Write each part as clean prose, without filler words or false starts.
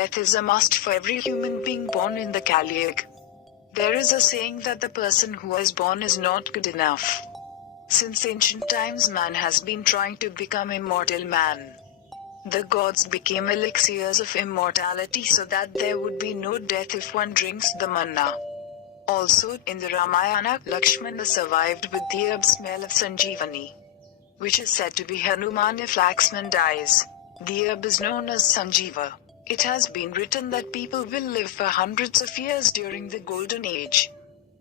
death is a must for every human being born in the Kali Yuga. There is a saying that the person who is born is not good enough. Since ancient times, man has been trying to become immortal man. The gods became elixirs of immortality so that there would be no death if one drinks the manna. Also, in the Ramayana, Lakshmana survived with the herb smell of Sanjeevani, which is said to be Hanuman if Lakshman dies. The herb is known as Sanjeeva. It has been written that people will live for hundreds of years during the Golden Age.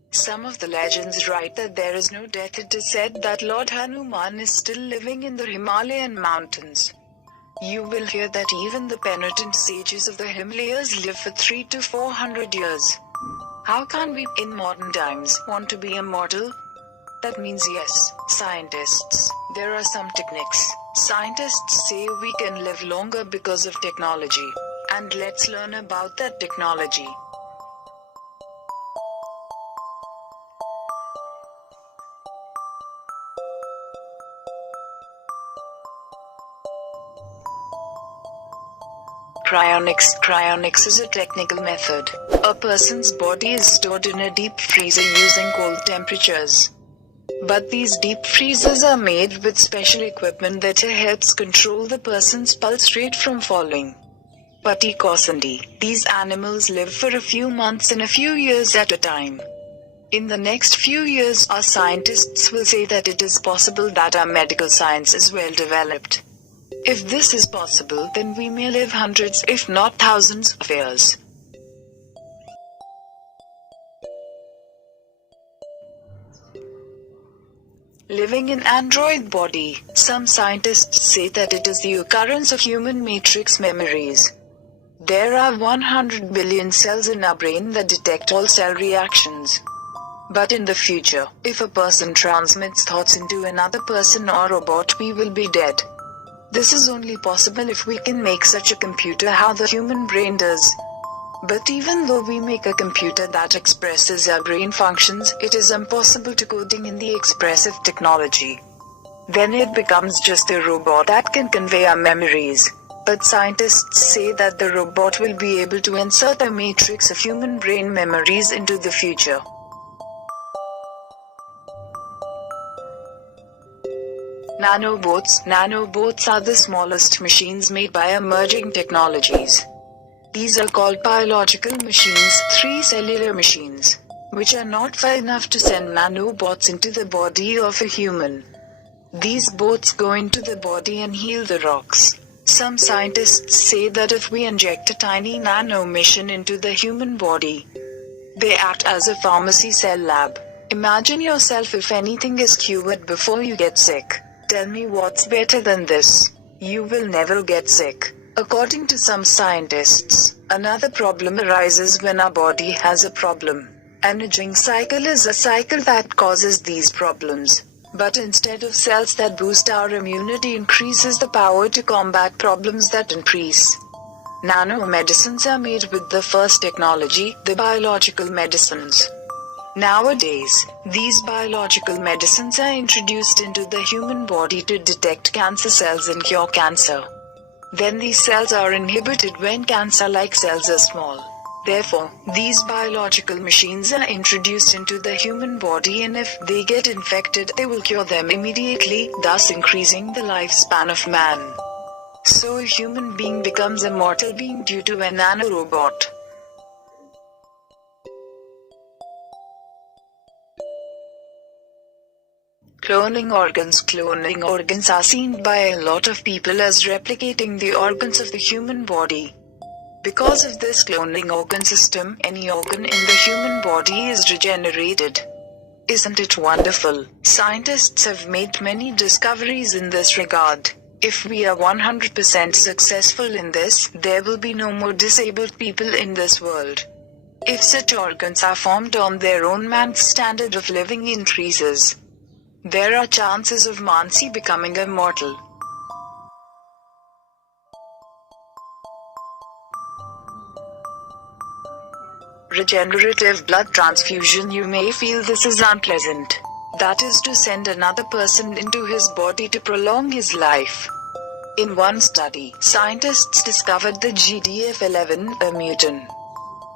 Some of the legends write that there is no death. It is said that Lord Hanuman is still living in the Himalayan mountains. You will hear that even the penitent sages of the Himalayas live for 300 to 400 years. How can we, in modern times, want to be immortal? That means yes, scientists. There are some techniques. Scientists say we can live longer because of technology. And let's learn about that technology. Cryonics is a technical method. A person's body is stored in a deep freezer using cold temperatures. But these deep freezers are made with special equipment that helps control the person's pulse rate from falling. Patikosandi. These animals live for a few months and a few years at a time. In the next few years, our scientists will say that it is possible that our medical science is well developed. If this is possible, then we may live hundreds, if not thousands, of years. Living in android body. Some scientists say that it is the occurrence of human matrix memories. There are 100 billion cells in our brain that detect all cell reactions. But in the future, if a person transmits thoughts into another person or robot, we will be dead. This is only possible if we can make such a computer how the human brain does. But even though we make a computer that expresses our brain functions, it is impossible to coding in the expressive technology. Then it becomes just a robot that can convey our memories. But scientists say that the robot will be able to insert a matrix of human brain memories into the future. Nanobots are the smallest machines made by emerging technologies. These are called biological machines, 3-cellular machines, which are not far enough to send nanobots into the body of a human. These bots go into the body and heal the rocks. Some scientists say that if we inject a tiny nano machine into the human body, they act as a pharmacy cell lab. Imagine yourself if anything is cured before you get sick. Tell me what's better than this. You will never get sick. According to some scientists, another problem arises when our body has a problem. An aging cycle is a cycle that causes these problems. But instead of cells that boost our immunity, increases the power to combat problems that increase. Nanomedicines are made with the first technology, the biological medicines. Nowadays, these biological medicines are introduced into the human body to detect cancer cells and cure cancer. Then these cells are inhibited when cancer-like cells are small. Therefore, these biological machines are introduced into the human body, and if they get infected, they will cure them immediately, thus increasing the lifespan of man. So a human being becomes a mortal being due to a nanorobot. Cloning organs are seen by a lot of people as replicating the organs of the human body. Because of this cloning organ system, any organ in the human body is regenerated. Isn't it wonderful? Scientists have made many discoveries in this regard. If we are 100% successful in this, there will be no more disabled people in this world. If such organs are formed on their own, man's standard of living increases. There are chances of Mansi becoming immortal. Regenerative blood transfusion. You may feel this is unpleasant. That is to send another person into his body to prolong his life. In one study, scientists discovered the GDF11, a mutant.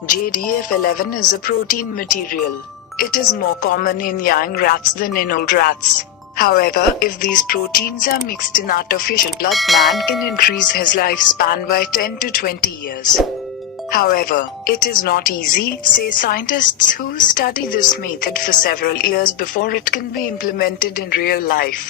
GDF11 is a protein material. It is more common in young rats than in old rats. However, if these proteins are mixed in artificial blood, man can increase his lifespan by 10 to 20 years. However, it is not easy, say scientists who study this method for several years before it can be implemented in real life.